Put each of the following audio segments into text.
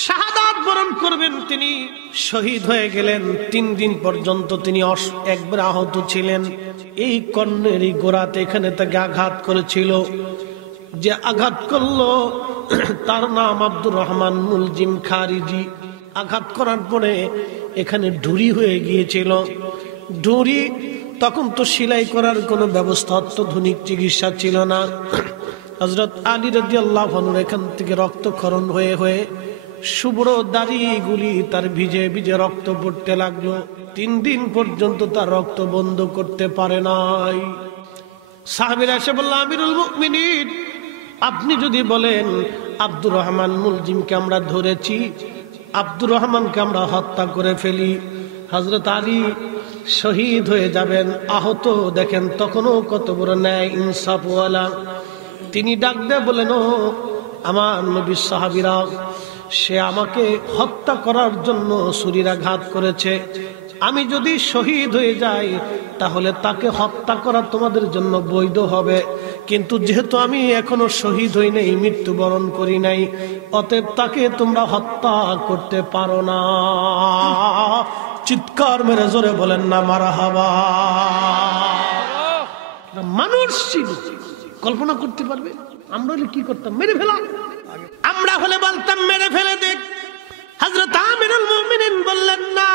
শাহাদাত বরণ করবেন। তিনি শহীদ হয়ে গেলেন। 3 দিন পর্যন্ত তিনি একবার আহত ছিলেন। এই কর্ণের এই গোড়াতে এখানে তাকে আঘাত করেছিল। যে আঘাত করলো তার নাম আব্দুর রহমান মুলজিম খারিজি। আঘাত করার পরে এখানে ঢুরি হয়ে গিয়েছিল। ঢুরি তখন তো সেলাই করার কোনো ব্যবস্থা, অত্যাধুনিক চিকিৎসা ছিল না। হযরত আলী রাদিয়াল্লাহু আনহু এখান থেকে রক্তক্ষরণ হয়ে হয়ে শুভ্র দাড়িগুলি তার ভিজে ভিজে রক্ত পড়তে লাগলো। 3 দিন পর্যন্ত তার রক্ত বন্ধ করতে পারে নাই। সাহাবীরা এসে বলল, আমিরুল মুমিনিন, আপনি যদি বলেন আব্দুর রহমান মুলজিমকে আমরা ধরেছি, আব্দুর রহমানকে আমরা হত্যা করে ফেলি, হযরত আলী শহীদ হয়ে যাবেন। আহত দেখেন তখনও কত বড় ন্যায় ইনসাফওয়ালা। তিনি ডাক দিয়ে বলেন, ও আমার নবীর সাহাবীরা, সে আমাকে হত্যা করার জন্য ছুরিরাঘাত করেছে। আমি যদি শহীদ হয়ে যাই তাহলে তাকে হত্যা করা তোমাদের জন্য বৈধ হবে, কিন্তু যেহেতু আমি এখনো শহীদ হই নাই, মৃত্যুবরণ করি নাই, অতএব তাকে তোমরা হত্যা করতে পারো না। চিৎকার মেরে জোরে বলেন না মারহাবা। মানুষ ছিল, কল্পনা করতে পারবে? আমরা হলে কি করতাম? মেরে ফেলা। আমরা হলে বলতাম মেরে ফেলে দেখ। হযরত আমিরুল মুমিনিন বললেন, না,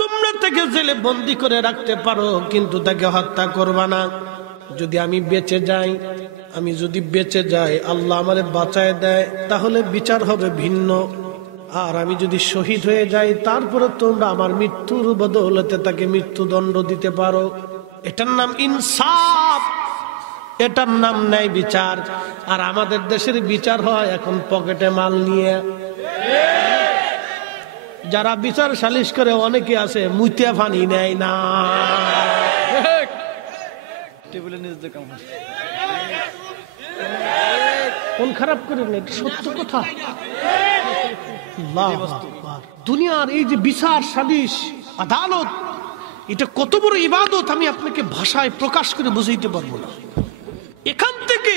তোমরা তাকে জেলে বন্দী করে রাখতে পারো, কিন্তু তাকে হত্যা করবা না। যদি আমি বেঁচে যাই, আল্লাহ আমারে বাঁচায় দেয়, তাহলে বিচার হবে ভিন্ন। আর আমি যদি শহীদ হয়ে যাই, তারপরে তোমরা আমার মৃত্যুর বদৌলতে তাকে মৃত্যুদণ্ড দিতে পারো। এটার নাম ইনসাফ, এটার নাম ন্যায় বিচার। আর আমাদের দেশের বিচার হয় এখন পকেটে মাল নিয়ে। যারা বিচার সালিশ করে অনেকে আছে মুতিয়া ফানি নেয় না। কোন খারাপ করে না, এটা সত্য কথা। দুনিয়ার এই যে বিচার সালিশ আদালত, এটা কত বড় ইবাদত আমি আপনাকে ভাষায় প্রকাশ করে বুঝাইতে পারবো না। এখান থেকে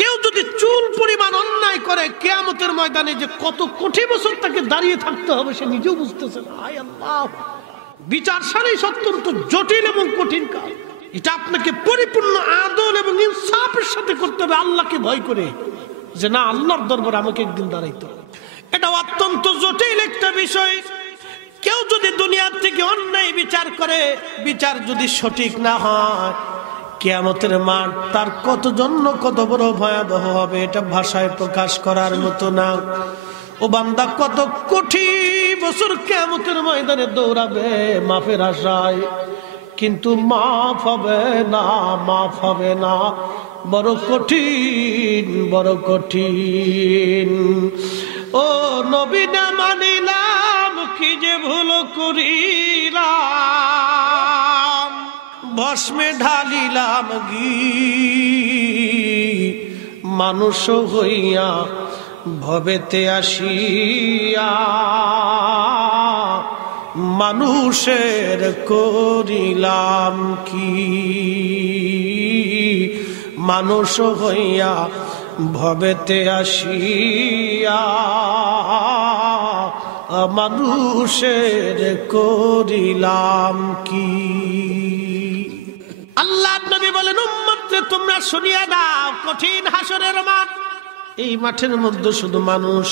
কেউ যদি চুল পরিমাণ অন্যায় করে, কিয়ামতের ময়দানে যে কত কোটি বছর তাকে দাঁড়িয়ে থাকতে হবে সে নিজেও বুঝতেছে না। হায় আল্লাহ, বিচার সালিশ অত্যন্ত জটিল এবং কঠিন কাজ। এটা আপনাকে পরিপূর্ণ আদল এবং ইনসাফের সাথে করতে হবে, আল্লাহকে ভয় করে, যে না, আল্লাহর দরবারে আমাকে একদিন দাঁড়াইতে হবে। এটা অত্যন্ত জটিল একটা বিষয়। কেউ যদি দুনিয়ার থেকে অন্যায় বিচার করে, বিচার যদি সঠিক না হয়, কিয়ামতের মাঠ তার কত বড় ভয়াবহ হবে, এটা ভাষায় প্রকাশ করার মতো না। ও বান্দা কত কোটি বছর কিয়ামতের ময়দানে দৌড়াবে মাফের আশায়, কিন্তু মাফ হবে না। বড় কঠিন। ও নবী না মানিলাম, কি যে ভুল করিলাম, ভস্মে ঢালিলাম ঘি, মানুষ হইয়া ভবেতে আসিয়া, মানুষের করিলাম কি, মানুষ হইয়া ভবেতে আসিয়া, মানুষের করিলাম কি। আল্লাহ নবী বলেন, উম্মত তোমরা শুনিয়া দাও, কঠিন হাসরের মাঠ। এই মাঠের মধ্যে শুধু মানুষ,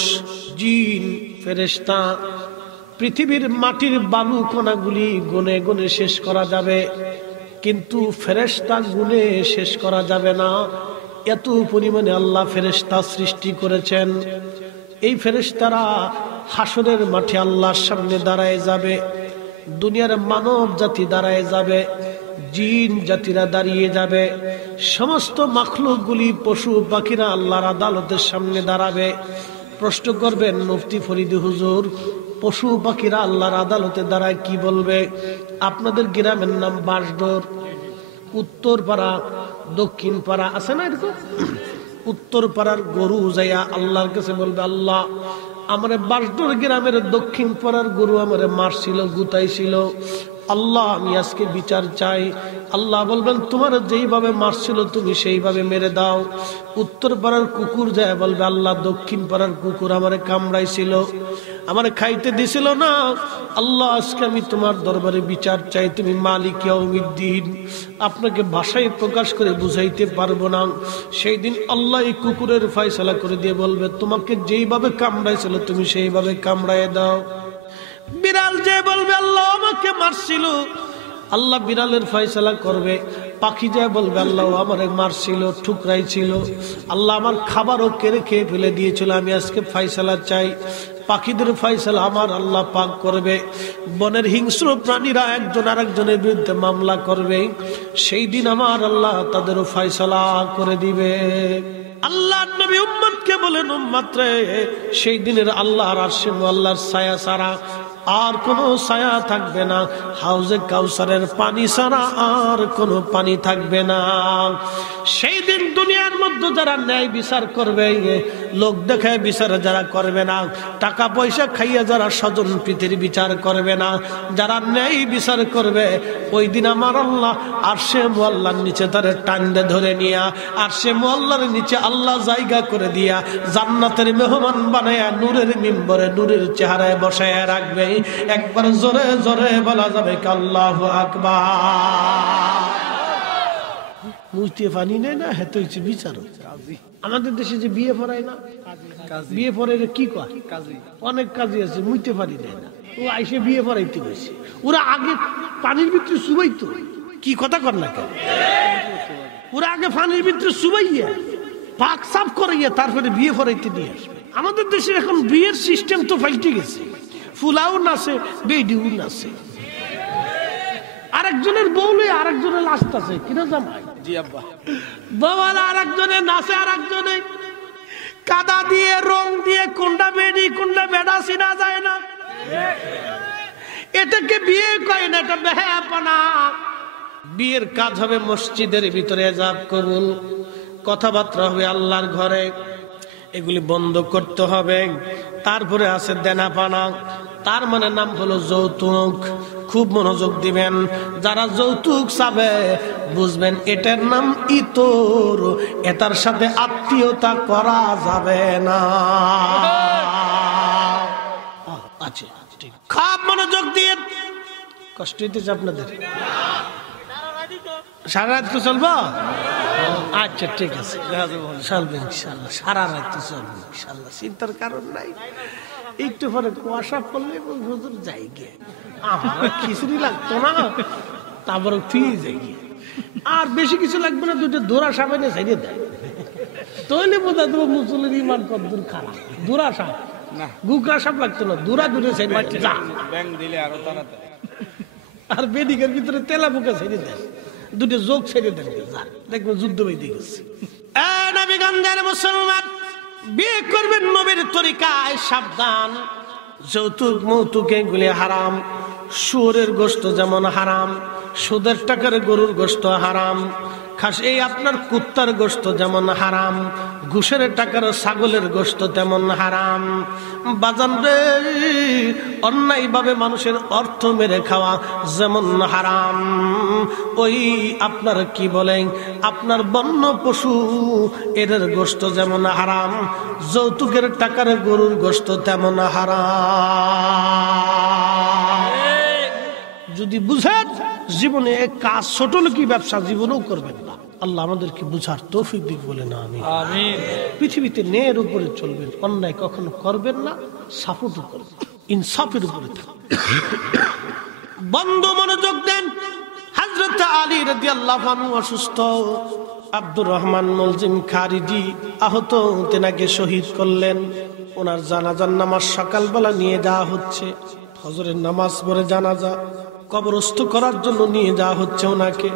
জিন, ফেরেশতা, পৃথিবীর মাটির বালু কণাগুলি গুনে গুনে শেষ করা যাবে, কিন্তু ফেরেশতা গুনে শেষ করা যাবে না। এত পরিমাণে আল্লাহ ফেরেশতা সৃষ্টি করেছেন। এই ফেরেশতারা হাসরের মাঠে আল্লাহর সামনে দাঁড়ায় যাবে। দুনিয়ার মানব জাতি দাঁড়ায় যাবে, জিন জাতিরা দাঁড়িয়ে যাবে, সমস্ত মাখলুকগুলি, পশু পাখিরা আল্লাহর আদালতের সামনে দাঁড়াবে। প্রশ্ন করবেন, মুফতি ফরিদি হুজুর, পশু পাখিরা আল্লাহর আদালতে দাঁড়ায় কি বলবে? আপনাদের গ্রামের নাম বাঁশডোর, উত্তর পাড়া, দক্ষিণ পাড়া আছে না এরকম? উত্তর পাড়ার গরু যাইয়া আল্লাহর কাছে বলবে, আল্লাহ, আমার বাঁশডোর গ্রামের দক্ষিণ পাড়ার গরু আমারে মারছিল, গুতাইছিল, আল্লাহ আমি আজকে বিচার চাই। আল্লাহ বলবেন তোমার যেইভাবে মারছিল তুমি সেইভাবে মেরে দাও। উত্তর পাড়ার কুকুর যায় বলবে আল্লাহ দক্ষিণ পাড়ার কুকুর আমারে কামড়াইছিল, আমারে খাইতে দিছিল না। আল্লাহ আজকে আমি তোমার দরবারে বিচার চাই, তুমি মালিক ইয়াউমিদ্দিন। আপনাকে ভাষায় প্রকাশ করে বুঝাইতে পারবো না। সেই দিন আল্লাহ এই কুকুরের ফয়সালা করে দিয়ে বলবে তোমাকে যেইভাবে কামড়াইছিল তুমি সেইভাবে কামড়ায় দাও। বিড়াল যে বলবে আল্লাহ আমাকে মারছিল, আল্লাহ বিড়ালের ফয়সালা করবে। পাখি যায় বলবে আল্লাহ আমারে মারছিল, ঠুকরাইছিল, আল্লাহ আমার খাবারও কেড়ে খেয়ে ফেলে দিয়েছিল, আমি আজকে ফয়সালা চাই। পাখিদের ফয়সালা আমার আল্লাহ পাক করবে। বনের হিংস্র প্রাণীরা একজন আরেকজনের বিরুদ্ধে মামলা করবে, সেই দিন আমার আল্লাহ তাদেরও ফয়সালা করে দিবে। আল্লাহ নবী উম্মতকে বলেন উম্মত রে, সেই দিনের আল্লাহর আরশে আল্লাহর ছায়া ছাড়া আর কোনো ছায়া থাকবে না, হাউজে কাউসারের পানি ছাড়া আর কোনো পানি থাকবে না। সেই দিন দুনিয়ার মধ্যে যারা ন্যায় বিচার করবে, লোক দেখায় বিচার যারা করবে না, টাকা পয়সা খাইয়া যারা স্বজন প্রীতির বিচার করবে না, যারা ন্যায় বিচার করবে, ওই দিন আমার আল্লাহ আরশে মুআল্লার নিচে তারে টান্ডে ধরে নিয়া আরশে মুআল্লার নিচে আল্লাহ জায়গা করে দিয়া জান্নাতের মেহমান বানায়া নূরের মিম্বরে নূরের চেহারায় বসায় রাখবে। একবার জোরে জোরে বলা যাবে আল্লাহু আকবার। মুইতে পানি নেই না, হেতে হচ্ছে বিচারক। আমাদের দেশে যে বিয়ে পড়ায় না, বিয়ে পড়াইলে কি কয়, অনেক কাজী আছে, মুইতে পানি নেয় না, ও আইসে বিয়ে পড়াইতে গেছে। ওরা আগে পানির ভিতরে চুবাইতো, কি কথা কর না কেন, ওরা আগে পানির ভিতরে চুবাইয়া পাক সাফ করাইয়া তারপরে বিয়ে পড়াইতে নিয়ে আসবে। আমাদের দেশে এখন বিয়ের সিস্টেম তো পাল্টে গেছে, ফুলাও নাচে বেডিও নাচে, আরেকজনের বউলে আরেকজনের লাস্ট আছে কিনা জামাই, জি আব্বা, বউলা আরেকজনের নাচে, আরেকজনে কাদা দিয়ে রং দিয়ে কোনটা বেডি কোনটা বেডা চিনা যায় না। এটাকে বিয়ে কয় না, এটা বেহায়াপনা। বিয়ের কাজ হবে মসজিদের ভিতরে, যাব কবুল, কথাবার্তা হবে আল্লাহর ঘরে, এগুলি বন্ধ করতে হবে। তারপরে আছে দেনাপানা, তার মানে নাম হলো যৌতুক। খুব মনোযোগ দিবেন, যারা যৌতুক চাবে বুঝবেন এটার নাম ইতর, এটার সাথে আত্মীয়তা করা যাবে না। আচ্ছা ঠিক, খুব মনোযোগ দিয়ে, কষ্ট হইতেছে আপনাদের, সারা রাত তো চলবো? আচ্ছা ঠিক আছে, চলবে ইনশাল্লাহ, সারা রাত তো চলবে ইনশাল্লাহ, চিন্তার কারণ নাই। একটু পরে কুয়াশা পড়লে হুজুর যাই গিয়ে, আমার খিচুড়ি লাগতো না, তারপরে ফিরে যাই গিয়ে, আর বেশি কিছু লাগবে না, দুটো দোরা সাবানে ছেড়ে দেয়, তৈলে বোঝা দেবো মুসলিম ইমান কদ্দুর খারাপ। দোরা সাপ না, গুকরা সাপ লাগতো না, দোরা দূরে ছেড়ে দিলে আরো তাড়াতাড়ি, আর বেদিকের ভিতরে তেলা বুকা ছেড়ে দেয়, দুটো যোগ ছেড়ে দেন, দেখবেন যুদ্ধ বেঁধে গেছে। নবীগঞ্জের মুসলমান, বিয়ে করবেন নবীর তরিকায়, সাবধান। যৌতুক মৌতুক এগুলি হারাম। শুয়োরের গোশত যেমন হারাম, সুদের টাকার গরুর গোশত হারাম, খাস এই আপনার কুত্তার গোশত যেমন হারাম, ঘুষের টাকার ছাগলের গোশত তেমন হারাম। বাজান রে, অন্যায় ভাবে মানুষের অর্থ মেরে খাওয়া যেমন হারাম, ওই আপনার কি বলেন, আপনার বন্য পশু এদের গোশত যেমন হারাম, যৌতুকের টাকার গরুর গোশত তেমন হারাম। যদি বুঝেন জীবনে এক কাজ ছোট লোকি ব্যবসা জীবনেও করবেন না। আল্লাহ আমাদেরকে বুঝার তৌফিক দিক বলে না আমিন। পৃথিবীতে ন্যায়ের উপরে চলবেন, অন্যায় কখনো করবেন না, সাপোর্ট করবেন, ইনসাফের উপরে থাকবেন। বন্ধু মনোযোগ দেন, হযরত আলী রাদিয়াল্লাহু আনহু অসুস্থ, আব্দুর রহমান মুলজিম খারিজি আহত, তেনাকে শহীদ করলেন। ওনার জানাজার নামাজ সকালবেলা নিয়ে যাওয়া হচ্ছে, ফজরের নামাজ পড়ে জানাজা কবরস্থ করার জন্য নিয়ে যাওয়া হচ্ছে ওনাকে।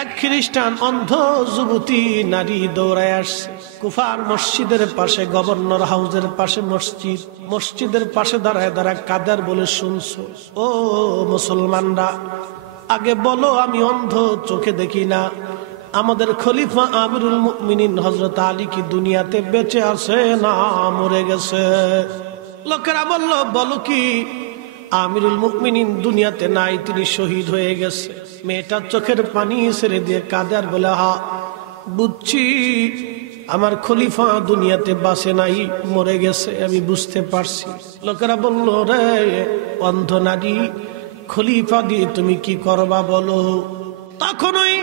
এক খ্রিস্টান অন্ধ যুবতী নারী দৌড়ায় আসছে। কুফার মসজিদের পাশে, গভর্নর হাউসের পাশে মসজিদ, মসজিদের পাশে দাঁড়ায় দাঁড়ায় কাদার বলে, শুনছো ও মুসলমানরা, আগে বলো আমি অন্ধ, চোখে দেখি না, আমাদের খলিফা আমিরুল মুমিনিন হযরত আলী কি দুনিয়াতে বেঁচে আছে না মরে গেছে? লোকেরা বলল বলো কি? আমিরুল মুমিনিন দুনিয়াতে নাই, তিনি শহীদ হয়ে গেছে। মেয়েটার চোখের পানি ছেড়ে দিয়ে কাঁদে আর বলে, হা বুঝছি আমার খলিফা দুনিয়াতে বাঁচে নাই, মরে গেছে, আমি বুঝতে পারছি। লোকেরা বলল, রে অন্ধ নারী, খলিফা দিয়ে তুমি কি করবা বলো। তখন ওই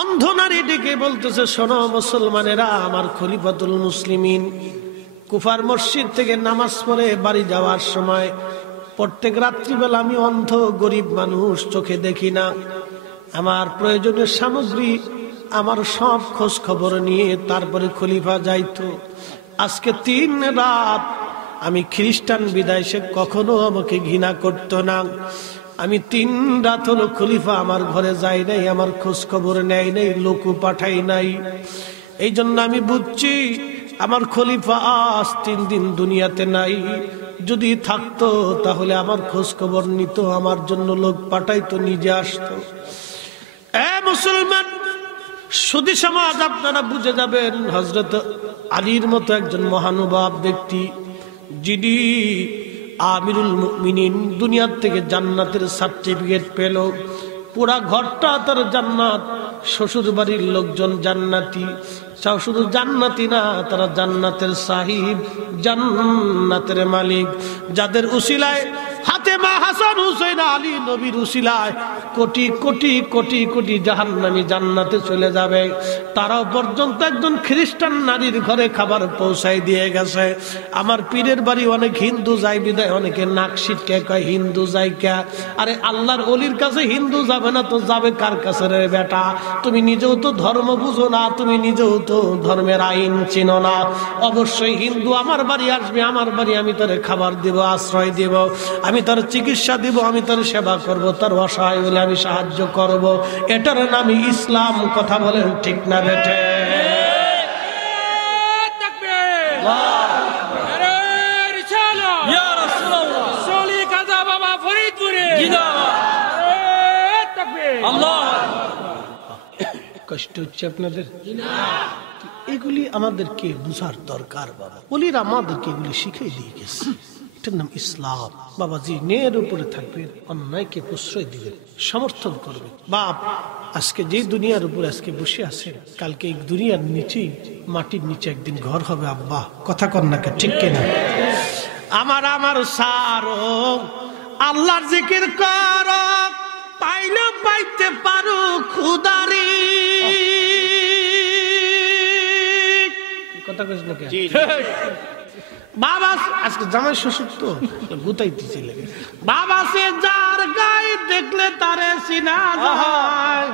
অন্ধ নারী ডেকে বলতেছে, শোনো মুসলমানেরা, আমার খলিফাতুল মুসলিমিন কুফার মসজিদ থেকে নামাজ পড়ে বাড়ি যাওয়ার সময় প্রত্যেক রাত্রিবেলা, আমি অন্ধ গরিব মানুষ, চোখে দেখি না, আমার প্রয়োজনীয় সামগ্রী আমার সব খোঁজ খবর নিয়ে তারপরে খলিফা যাইতো। আজকে 3 রাত আমি খ্রিস্টান বিদায়, সে কখনো আমাকে ঘৃণা করতো না। আমি 3 রাত হলো খলিফা আমার ঘরে যাই নাই, আমার খোঁজ খবর নেয় নাই, লোকও পাঠাই নাই। এই জন্য আমি বুঝছি আমার খলিফা আজ 3 দিন দুনিয়াতে নাই। যদি থাকতো তাহলে আমার খোঁজ খবর নিত, আমার জন্য লোক পাঠাইতো, নিজে আসতো। মুসলমান সুধী সমাজ, আপনারা বুঝে যাবেন, হযরত আলীর মতো একজন মহানুভব ব্যক্তি, যিনি আমিরুল মুমিনিন, দুনিয়ার থেকে জান্নাতের সার্টিফিকেট পেল। পুরা ঘরটা তার জান্নাত, শ্বশুর বাড়ির লোকজন জান্নাতি। শুধু জান্নাতি না, তারা জান্নাতের সাহিব, জান্নাতের মালিক, যাদের উসিলায় ফাতেমা, হাসান, হুসাইন, আলী নবীর উসিলায় কোটি কোটি কোটি কোটি জাহান্নামী জান্নাতে চলে যাবে। তারাও পর্যন্ত একজন খ্রিস্টান নারীর ঘরে খাবার পৌঁছাই দিয়ে গেছে। আমার পীরের বাড়ি অনেক হিন্দু যাই বিদায় অনেকে নাক সিটকে কয় হিন্দু যাই কে। আরে আল্লাহর অলির কাছে হিন্দু যাবে না তো যাবে কার কাছে রে বেটা? তুমি নিজেও তো ধর্ম বুঝো না, তুমি নিজেও তো ধর্মের আইন চিনো না। অবশ্যই হিন্দু আমার বাড়ি আসবে, আমার বাড়ি আমি তার খাবার দিব, আশ্রয় দিব, আমি তার চিকিৎসা দিব, আমি তার সেবা করব, তার অসহায় হলে আমি সাহায্য করব। এটার নামই ইসলাম। কথা বলেন ঠিক না বেঠে? কষ্ট হচ্ছে আপনাদের? এগুলি আমাদেরকে বুঝার দরকার বাবা। বলির আমাদেরকে এগুলি শিখিয়ে দিয়ে গেছে। এটার নাম ইসলাম। বাবাজি ন্যায়ের উপরে থাকবেন, অন্যায়কে প্রশ্রয় দিবেন, সমর্থন করবেন। বাপ আজকে যে দুনিয়ার উপরে আজকে বসে আছেন, কালকে এই দুনিয়ার নিচেই মাটির নিচে একদিন ঘর হবে। আব্বা কথা কন্যাকে ঠিক কিনা? আমার সারো আল্লাহর জিকির করো, পাইলে পাইতে পারো খুদারি। কথা কইস না কে? বাবা আজকে জামাই শ্বশুর তো গুতাইতেছি লাগে। বাবা সে যার গায়ে দেখলে তারে চিনা যায়।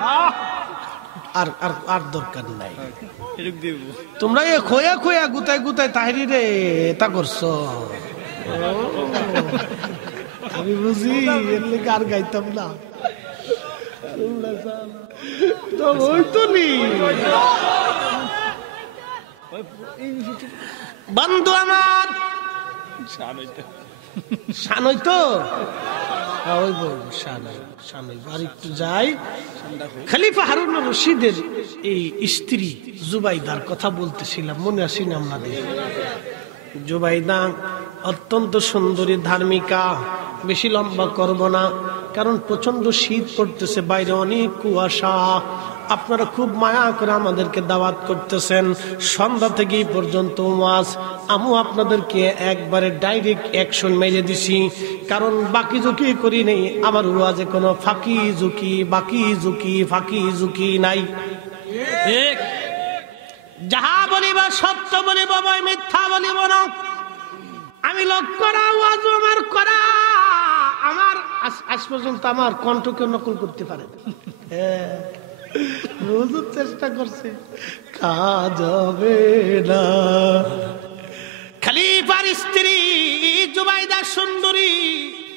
আর আর আর দরকার নাই। তোমরা এ খোয়া খোয়া গুতাই গুতাই তাহিরি রে তা করছো। আমি বুঝি এর লেগে আর গাইতাম না। তো ওই তো নি বন্ধু আমার শানই তো আর একটু যাই। খলিফা হারুন রশিদের এই স্ত্রী জুবাইদার কথা বলতেছিলাম, মনে আসেনি আপনাদের? জুবাইদা অত্যন্ত সুন্দরী, ধার্মিকা। বেশি লম্বা করব না, কারণ প্রচন্ড শীত পড়তেছে, বাইরে অনেক কুয়াশা। আপনারা খুব মায়া করে আমাদেরকে দাওয়াত করতেছেন, সন্ধ্যা থেকে পর্যন্ত ওয়াজ। আমি আপনাদেরকে একবারে ডাইরেক্ট অ্যাকশন মেরে দিছি, কারণ বাকি ঝুঁকি করি নেই। আমার ওয়াজে কোনো ফাঁকি ঝুঁকি, বাকি ঝুঁকি, ফাঁকি ঝুঁকি নাই। যাহা বলিব সত্য বলিব, মিথ্যা বলিব না। আমি লোক করা ওয়াজ আমার করা, আমার আজ পর্যন্ত আমার কণ্ঠকে নকল করতে পারে চেষ্টা করছে, কাজ হবে না। খলিফার স্ত্রী জুবাইদা সুন্দরী,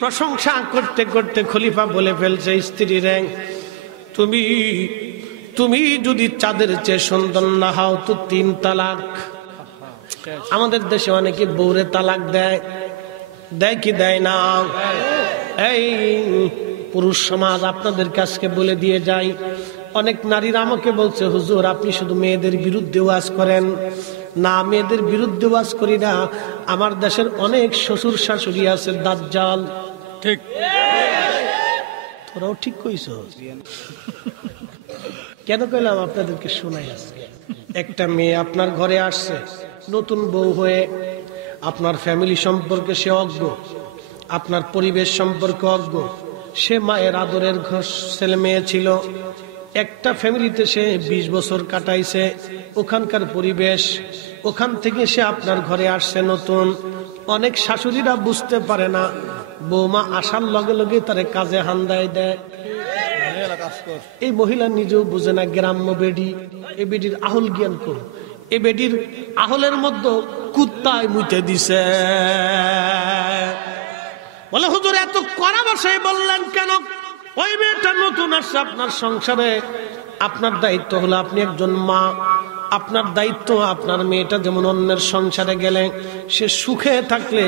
প্রশংসা করতে করতে খলিফা বলে ফেলছে স্ত্রী রে, তুমি যদি চাঁদের চেয়ে সুন্দর না হও তো 3 তালাক। আমাদের দেশে অনেকে বউরে তালাক দেয়, দেয় কি দেয় না? এই পুরুষ সমাজ আপনাদের কাছকে বলে দিয়ে যায়। অনেক নারীরা আমাকে বলছে, হুজুর আপনি শুধু মেয়েদের বিরুদ্ধে ওয়াজ করেন। না, মেয়েদের বিরুদ্ধে ওয়াজ করি না। আমার দেশের অনেক শ্বশুর শাশুড়ি আছে দাজ্জাল, ঠিক তোরাও ঠিক কইছ। কেন কইলাম আপনাদেরকে শোনাই আছে। একটা মেয়ে আপনার ঘরে আসছে নতুন বউ হয়ে, আপনার ফ্যামিলি সম্পর্কে সে অজ্ঞ, আপনার পরিবেশ সম্পর্কে অজ্ঞ। সে মায়ের আদরের ছেলে মেয়ে ছিল। একটা ফ্যামিলিতে সে 20 বছর কাটাইছে, ওখানকার পরিবেশ, ওখান থেকে সে আপনার ঘরে আসছে নতুন। অনেক শাশুড়িরা বুঝতে পারে না, বৌমা আসার লগে লগে তারে কাজে হান্দায় দেয়। এই মহিলা নিজেও বুঝে না, গ্রাম্য বেডি, এই বেডির আহল জ্ঞান কর, এই বেডির আহলের মধ্যে কুত্তায় মুইতে দিছে। বলে হুজুর এত কড়া ভাষায় বললেন কেন? ওই মেয়েটা নতুন আসছে আপনার সংসারে, আপনার দায়িত্ব হলো, আপনি একজন মা, আপনার দায়িত্ব আপনার মেয়েটা যেমন অন্যের সংসারে গেলে সে সুখে থাকলে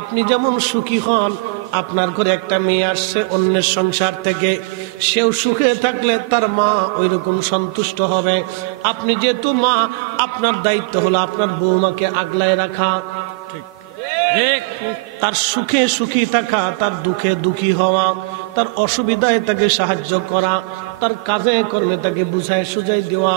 আপনি যেমন সুখী হন, আপনার ঘরে একটা মেয়ে আসছে অন্যের সংসার থেকে, সেও সুখে থাকলে তার মা ওইরকম সন্তুষ্ট হবে। আপনি যেহেতু মা, আপনার দায়িত্ব হলো আপনার বৌমাকে আগলায় রাখা, তার সুখে সুখী থাকা, তার দুঃখে দুঃখী হওয়া, তার অসুবিধায় তাকে সাহায্য করা, তার কাজে কর্মে তাকে বুঝায় সুঝাই দেওয়া।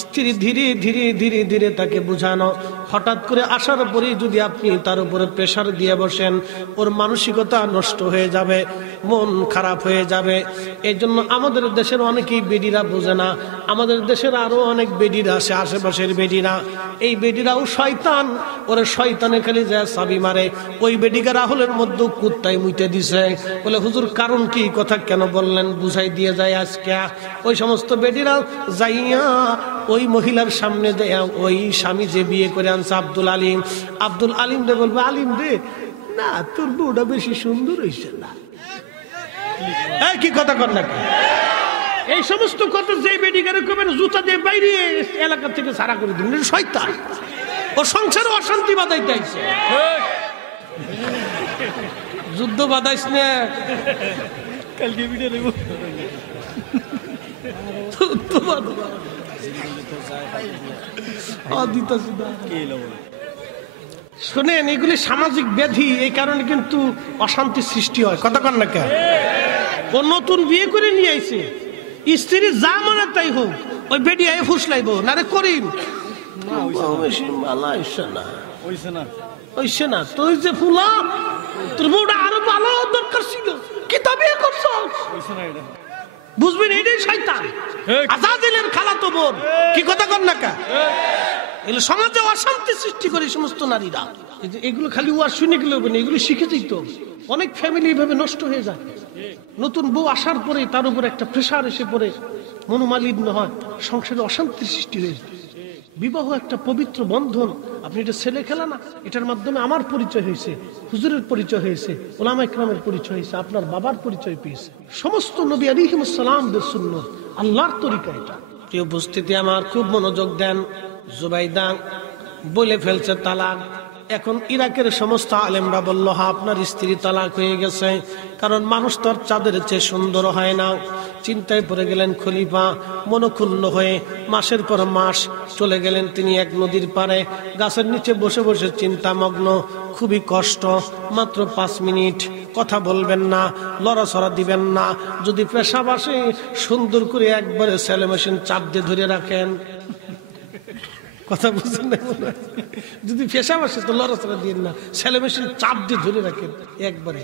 স্ত্রী ধীরে ধীরে ধীরে ধীরে তাকে বুঝানো। হঠাৎ করে আসার পরেই যদি আপনি তার উপরে প্রেশার দিয়ে বসেন, ওর মানসিকতা নষ্ট হয়ে যাবে, মন খারাপ হয়ে যাবে। এই জন্য আমাদের দেশের অনেকেই বেডিরা বোঝে না। আমাদের দেশের আরো অনেক বেডিরা আছে, আশেপাশের বেডিরা, এই বেডিরাও শয়তান। ওরা শয়তানে খালি যায় চাবি মারে। ওই বেডিকা রাহুলের মধ্যে কুত্তায় মুইতে দিছে। বলে হুজুর কারণ কি, কথা কেন বললেন, বুঝাই দিয়ে যায় আজকে। ওই সমস্ত বেডিরা যাইয়া ওই মহিলার সামনে দেয়া, ওই স্বামী যে বিয়ে করে আনছে আব্দুল আলিম, আব্দুল আলিম রে বলবে, আলিম রে না তোর বউটা বেশি সুন্দর হয়েছে না, কি কথা কর না। এই সমস্ত কথা যে বেডিকারে কবেন জুতা দিয়ে বাইরে এলাকা থেকে সারা করে দিন, শয়তান। ও সংসারে অশান্তি বাঁধাইতে আইছে। যুদ্ধ বাঁধাইস না, কালকে ভিডিও দেব। শোনেন, এগুলি সামাজিক ব্যাধি, এই কারণে কিন্তু অশান্তি সৃষ্টি হয়। কথা কন না কেন? ও নতুন বিয়ে করে নিয়ে আইছে, স্ত্রী যা মনে তাই হোক, ওই বেডি আই ফুসলাইব না রে করিম না, তুই যে ফুলা তোর বউটা আরো ভালো দরকার ছিল, কি তা বিয়ে করছ বুঝবেন, এটাই শয়তান। আজাদিলের খালাতো বোন, কি কথা কর না কা? এগুলো সমাজে অশান্তি সৃষ্টি করে সমস্ত নারীরা। এগুলো খালি ওয়াজ শুনে গেলে হবে না, এগুলো শিখে যেত। অনেক ফ্যামিলি এভাবে নষ্ট হয়ে যায়। নতুন বউ আসার পরে তার উপর একটা প্রেশার এসে পড়ে, মনোমালিন্য হয়, সংসারে অশান্তির সৃষ্টি হয়ে যায়। বিবাহ একটা পবিত্র বন্ধন। আপনি এটা ছেলে খেলা না, এটার মাধ্যমে আমার পরিচয় হয়েছে, হুজুরের পরিচয় হয়েছে, ওলামা ইকরামের পরিচয় হয়েছে, আপনার বাবার পরিচয় পেয়েছে। সমস্ত নবী আলাইহিস সালামদের সুন্নাত, আল্লাহর তরিকা এটা। প্রিয় উপস্থিতি আমার, খুব মনোযোগ দেন। জুবাইদা বলে ফেলছে তালাক। এখন ইরাকের সমস্ত আলেমরা বলল, হ্যাঁ আপনার স্ত্রী তালাক হয়ে গেছে, কারণ মানুষ তো আর চাঁদের চেয়ে সুন্দর হয় না। চিন্তায় পড়ে গেলেন খলিফা, মনক্ষুণ্ণ হয়ে মাসের পর মাস চলে গেলেন তিনি এক নদীর পাড়ে, গাছের নিচে বসে বসে চিন্তামগ্ন। খুবই কষ্ট, মাত্র 5 মিনিট কথা বলবেন না, লড়াছড়া দিবেন না। যদি পেশাব আসে সুন্দর করে একবারে সেলো মেশিন চাপ দিয়ে ধরে রাখেন। কথা বুঝছেন না? যদি পেশাব আসে তো লড়াছড়া দিন না, সেলো মেশিন চাপ দিয়ে ধরে রাখেন, একবারে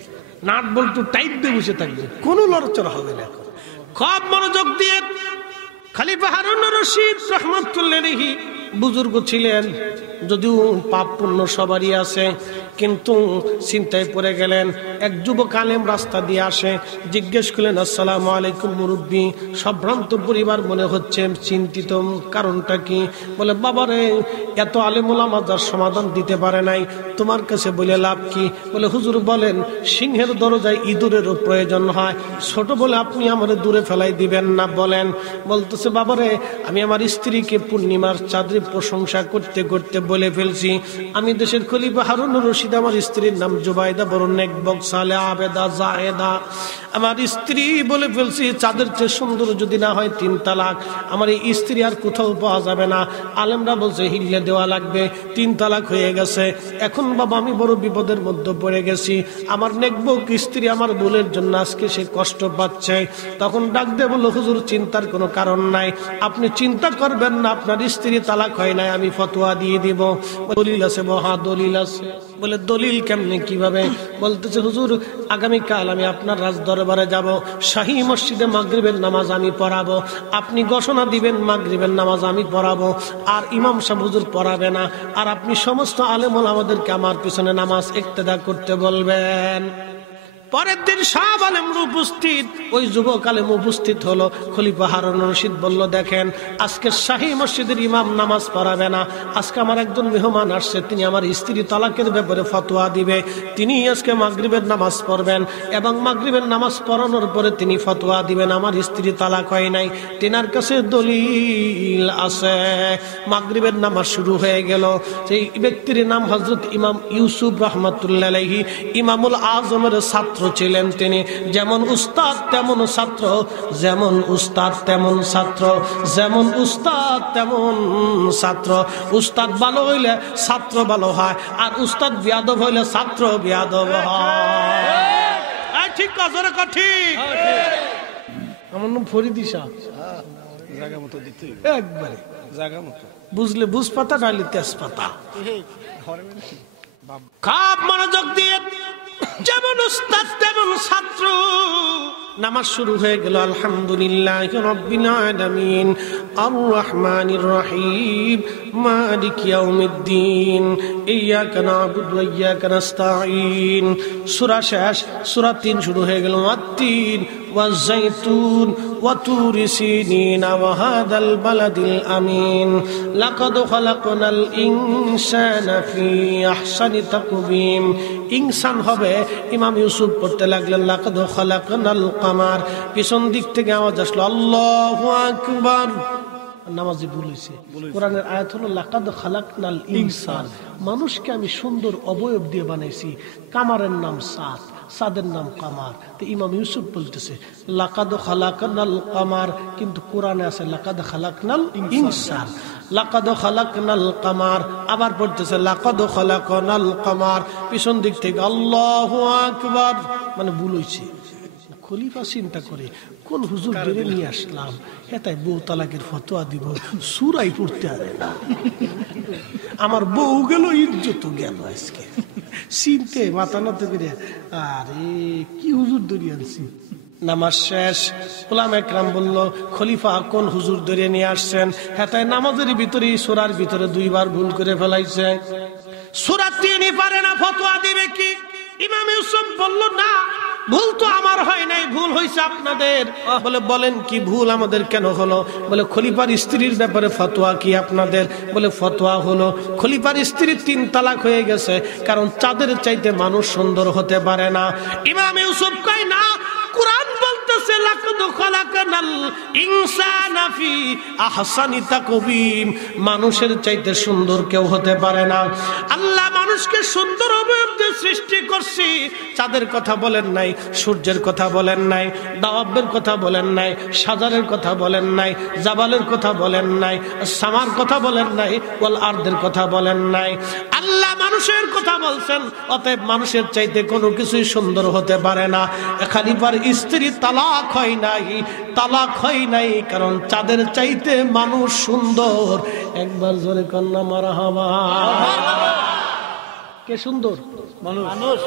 নাট বল্টু টাইট দিয়ে বসে থাকবে, কোনো লড়াচড়া হবে না। খুব মনোযোগ দিয়ে খলিফা হারুন রশিদ রাহমাতুল্লাহি আলাইহি বুজুর্গ ছিলেন, যদিও পাপ পুণ্য সবারই আছে, কিন্তু চিন্তায় পড়ে গেলেন। এক যুবক আলেম রাস্তা দিয়ে আসে, জিজ্ঞেস করলেন, আসসালামু আলাইকুম মুরব্বী। সম্ভ্রান্ত পরিবার মনে হচ্ছে, চিন্তিত, কারণটা কি? বলে, বাবারে এত আলেম ওলামা যার সমাধান দিতে পারে নাই, তোমার কাছে বলে লাভ কি? বলে, হুজুর বলেন, সিংহের দরজায় ইঁদুরেরও প্রয়োজন হয়, ছোট বলে আপনি আমারে দূরে ফেলাই দিবেন না। বলেন, বলতেছে, বাবারে আমি আমার স্ত্রীকে পূর্ণিমার চাঁদের প্রশংসা করতে করতে বলে ফেলছি, আমি দেশের খলিফা হারুনুর রশিদ, আমার স্ত্রীর নাম জুবাইদা, বড় নেকবক, সালেহ, আবেদা, জাহেদা। আমার স্ত্রী বলে ফেলছি, চাঁদের চেয়ে সুন্দর যদি না হয় 3 তালাক। আমার এই স্ত্রী আর কোথাও পাওয়া যাবে না। আলেমরা বলছে হিল্লে দেওয়া লাগবে, 3 তালাক হয়ে গেছে। এখন বাবা আমি বড় বিপদের মধ্যে পড়ে গেছি। আমার নেকবক স্ত্রী আমার ভুলের জন্য আজকে সে কষ্ট পাচ্ছে। তখন ডাক দিয়ে বলল, হুজুর চিন্তার কোনো কারণ নাই, আপনি চিন্তা করবেন না, আপনার স্ত্রী তালাক হয় নাই, আমি ফতোয়া দিয়ে দিব। দলিল আছে? মহা দলিল আছে। বলে দলিল কেমনে, কিভাবে? বলতেছে, হুজুর আগামীকাল আমি আপনার রাজ দরবারে যাব, শাহী মসজিদে মাগরিবের নামাজ আমি পড়াবো, আপনি ঘোষণা দিবেন মাগরিবের নামাজ আমি পড়াবো, আর ইমাম সাহেব হুজুর পড়াবে না, আর আপনি সমস্ত আলেম ওলামাদেরকে আমার পিছনে নামাজ ইক্তেদা করতে বলবেন। পরের দিন সব আলেমরা উপস্থিত, ওই যুবক আলেম উপস্থিত হলো। খলিফা হারুনুর রশিদ বলল, দেখেন আজকে শাহী মসজিদের ইমাম নামাজ পড়াবে না, আজকে আমার একজন মেহমান আসছে, তিনি আমার স্ত্রী তালাকের ব্যাপারে ফতোয়া দিবে, তিনি আজকে মাগরিবের নামাজ পড়বেন এবং মাগরিবের নামাজ পড়ানোর পরে তিনি ফতোয়া দিবেন আমার স্ত্রী তালাক হয় নাই, তেনার কাছে দলিল আছে। মাগরিবের নামাজ শুরু হয়ে গেল। সেই ব্যক্তির নাম হযরত ইমাম ইউসুফ রাহমাতুল্লাহ আলাইহি, ইমামুল আজমের ছাত্র ছিলেন তিনি। যেমন উস্তাদ তেমন ছাত্র, যেমন উস্তাদ তেমন ছাত্র, যেমন উস্তাদ তেমন ছাত্র। উস্তাদ ভালো হইলে ছাত্র ভালো হয়, আর উস্তাদ বিয়াদব হইলে ছাত্র বিয়াদব হয়। ঠিক কথা, ঠিক। আমার নাম ফরিদি শাহ। জায়গা মতো দিতে একবারে জায়গা মতো, বুঝলে বুঝ পাতা, নাইলে তেজপাতা। খাপ মনোযোগ দিয়ে, যেমন উস্তাদ তেমন ছাত্র। নামাজ শুরু হয়ে গেল। আলহামদুলিল্লাহি রাব্বিল আলামিন আর রহমানির রহিম মালিকি ইয়াউমিদ্দিন ইয়্যাকা না'বুদু ওয়া ইয়্যাকা নাস্তাঈন। সূরা শেষ, সূরা 3 শুরু হয়ে গেল। ওয়াত-তিন ওয়াজ-যাইতুন ওয়া তুরি সিনিন ওয়া হাদাল বালাদিল আমিন লাকাদ খালাকনাল ইনসানা ফি আহসানি তাকওয়িম। ইনসান হবে, ইমাম ইউসুফ পড়তে লাগলেন লাকাদ খালাকনাল কামার। পিছন দিক থেকে আওয়াজ আসলো আল্লাহু আকবার। নামাজি ভুল হয়েছে। কোরআনের আয়াত হলো লাকাদ খালাকনাল ইনসান, মানুষকে আমি সুন্দর অবয়ব দিয়ে বানাইছি। কামারের নাম সাদ, সাদের নাম কামার। তো ইমাম ইউসুফ বলতেছে লাকাদ খালাকনাল কামার, কিন্তু কোরআনে আছে লাকাদ খালাকনাল ইনসান। লাকাদ খালাকনাল কামার, আবার পড়তেছে লাকাদ খালাকনাল কামার। পিছন দিক থেকে আল্লাহু আকবার, মানে ভুল হয়েছে। খলিফা চিন্তা করে, কোন হুজুর ধরে নিয়ে আসলাম, এটাই বউ তালাকের ফতোয়া দিব, সূরাই পড়তে পারে না। আমার বউ গেল, ইজ্জত গেল আজকে। চিনতে মাথা নত করে, আরে কি হুজুর ধরে আনছি। নামাজ শেষ। উলামা একরাম বলল, খলিফা কোন হুজুর ধরে নিয়ে আসছেন? হেতায় নামাজের ভিতরে সূরার ভিতরে 2 বার ভুল করে ফেলাইছে। সূরা 3 পারে না, ফতোয়া দিবে কি? ইমাম ইউসুফ বলল, না ভুল তো আমার হয় নাই, ভুল হয়েছে আপনাদের। বলে, বলেন কি ভুল আমাদের কেন হলো? বলে, খলিফার স্ত্রীর ব্যাপারে ফতোয়া কি আপনাদের? বলে, ফতোয়া হলো খলিফার স্ত্রীর 3 তালাক হয়ে গেছে, কারণ চাঁদের চাইতে মানুষ সুন্দর হতে পারে না। ইমাম ইউসুফ কয়, না, কুরআন বলতেছে লাকাদ খালাকনাল ইনসানা ফি আহসানি তাকওয়িম, মানুষের চাইতে সুন্দর কেউ হতে পারে না। আল্লাহ মানুষকে সুন্দর অবয়ব দিয়ে সৃষ্টি করছে। চাঁদের কথা বলেন নাই, সূর্যের কথা বলেন নাই, দাওয়াবের কথা বলেন নাই, সাজারের কথা বলেন নাই, জাবালের কথা বলেন নাই, সামার কথা বলেন নাই, ওয়াল আরদের কথা বলেন নাই। আল্লাহ মানুষের কথা বলছেন। অতএব মানুষের চাইতে কোনো কিছুই সুন্দর হতে পারে না। খলিফার স্ত্রী তালাক হয় নাই, তালাক হয় নাই কারণ চাঁদের চাইতে মানুষ সুন্দর। একবার জোরে কন্যা মারহাবা। কে সুন্দর? মানুষ।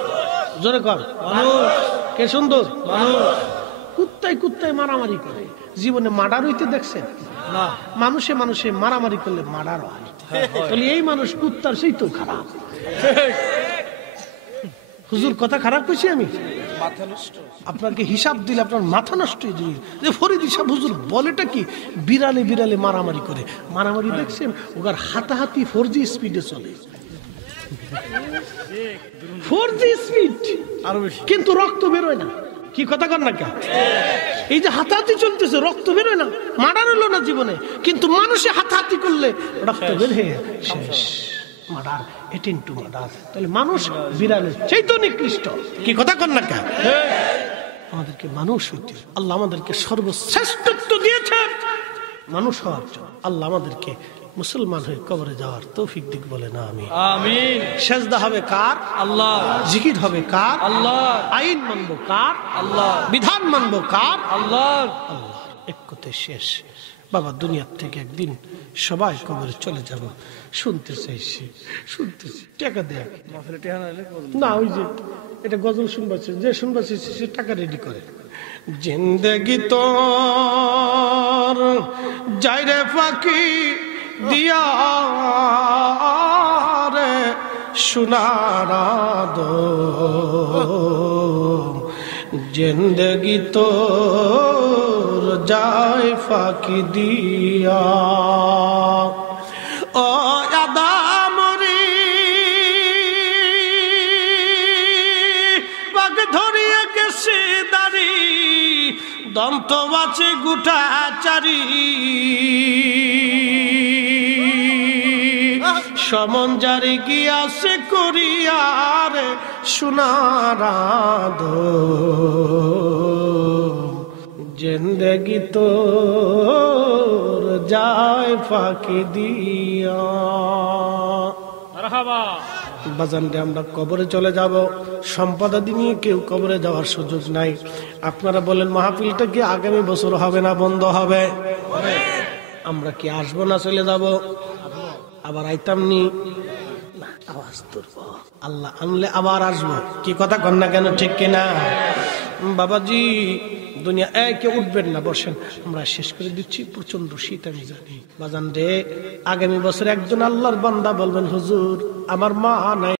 জোরে কর, মানুষ। কে সুন্দর? মানুষ। কুত্তায় কুত্তায় মারামারি করে, জীবনে মার্ডার হইতে দেখছেন? না। মানুষে মানুষে মারামারি করলে মার্ডার হয়। তাহলে এই মানুষ কুত্তার সেই তো খারাপ। হুজুর কথা খারাপ কইছি আমি? আপনাকে হিসাব দিলে আপনার মাথা নষ্ট হয়ে যাবে। যে ফরিদি সাহেব হুজুর বলেটা কি? বিড়ালে বিড়ালে মারামারি করে। মারামারি দেখছেন? ওগার হাতাহাতি 4G স্পিডে চলে। 4G স্পিড আরো বেশি, কিন্তু রক্ত বেরোয় না। কি কথা কর না কে? এই যে হাতাহাতি চলতেছে, রক্ত বেরোয় না, মার্ডার হলো না জীবনে, কিন্তু মানুষে হাতাহাতি করলে রক্ত বের হয়ে শেষ। Murder, 18 to murder. তাহলে মানুষ বিড়ালের চাইতে নিকৃষ্ট। কি কথা কন না কেন? আমাদেরকে মানুষ হইতে, আল্লাহ আমাদেরকে সর্বশ্রেষ্ঠত্ব দিয়েছেন মানুষ হওয়ার জন্য। আল্লাহ আমাদেরকে মুসলমান হয়ে কবরে যাওয়ার তৌফিক দিক বলে না আমি আমিন। সেজদা হবে কার? আল্লাহ। জিকির হবে কার? আল্লাহ। আইন মানব কার? আল্লাহ। বিধান মানব কার? আল্লাহ। আল্লাহ। এক কথায় শেষ বাবা, দুনিয়ার থেকে একদিন সবাই কবরে চলে যাব। শুনতে চাইছি, শুনতেছি, টাকা দেয়া না, ওই যে এটা গজল শুনবাচ্ছে, যে শুনবাচ্ছে সে টাকা রেডি করে। জিন্দগি তোর যাইরে ফাঁকি দিয়া রে সোনার আদম, জিন্দগি তোর যায় ফাঁকি দিয়া। ও আদামরি বাগ ধরিয়া গেছে দাড়ি, দন্ত বাছে গুটা চারি, সমন জারি গিয়াছে করিয়ার সোনার আদম, জিন্দগি তোর যায় ফাঁকি দিয়া। বাজানরে আমরা কবরে চলে যাব, সম্পদাদি নিয়ে কেউ কবরে যাওয়ার সুযোগ নাই। আপনারা বলেন মাহফিলটা কি আগামী বছর হবে না বন্ধ হবে? আমরা কি আসবো না চলে যাব? আবার আইতাম নি না, আওয়াজ তুলব, আল্লাহ আনলে আবার আসবো। কি কথা কন না কেন, ঠিক কিনা? বাবাজি দুনিয়া একে উঠবেন না, বসেন, আমরা শেষ করে দিচ্ছি, প্রচন্ড শীত আমি জানি। বাজান রে, আগামী বছর একজন আল্লাহর বান্দা বলবেন হুজুর আমার মা নাই।